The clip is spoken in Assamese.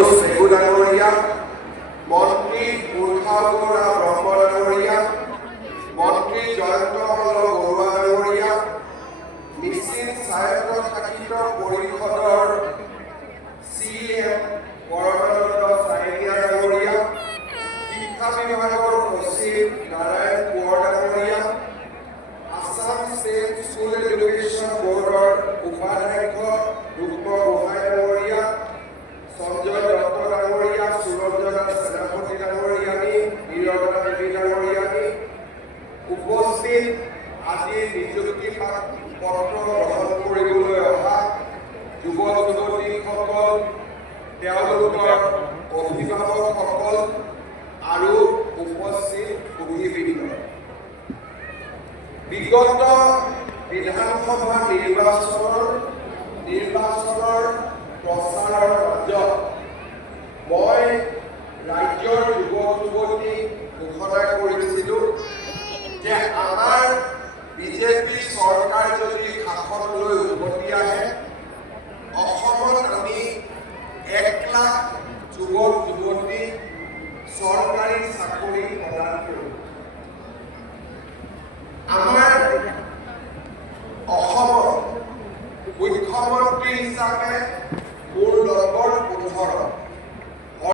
সৰোজ পেগু ডাঙৰীয়া, মন্ত্ৰী উৰ্খাবৰা ব্ৰহ্ম ডাঙৰীয়া, মন্ত্ৰী জয়ন্ত মল্ল বৰুৱা ডাঙৰীয়া, মিছিল স্বায়ত্তশাসিত পৰিষদৰ CM পৰমানন্দ চাইনিয়া ডাঙৰীয়া, শিক্ষা বিভাগৰ সচিব নাৰায়ণ কোঁৱৰ ডাঙৰীয়া, আসাম ষ্টেট স্কুল এডুকেশ্যন বৰ্ডৰ উপাধ্যক্ষ ৰুক্ম গোহাঁই ডাঙৰীয়া, সঞ্জয় দত্ত ডাঙৰীয়া, সুৰঞ্জনা সেনাপতি ডাঙৰীয়ানী, নীৰৱতা দেৱী ডাঙৰীয়ানী, উপস্থিত আজি নিযুক্তি পত্ৰ গ্ৰহণ কৰিবলৈ অহা যুৱ যুৱতীসকল, তেওঁলোকৰ অভিভাৱকসকল আৰু উপস্থিত অতিথিবৃন্দ। বিগত বিধানসভা নিৰ্বাচনৰ প্ৰচাৰৰ মাজত মই ৰাজ্যৰ যুৱ যুৱতীক ঘোষণা কৰিছিলোঁ যে আমাৰ বিজেপি চৰকাৰ যদি শাসনলৈ উভতি আহে, অসমত আমি 1 লাখ যুৱক যুৱতীক চৰকাৰী চাকৰি প্ৰদান কৰিম। আমাৰ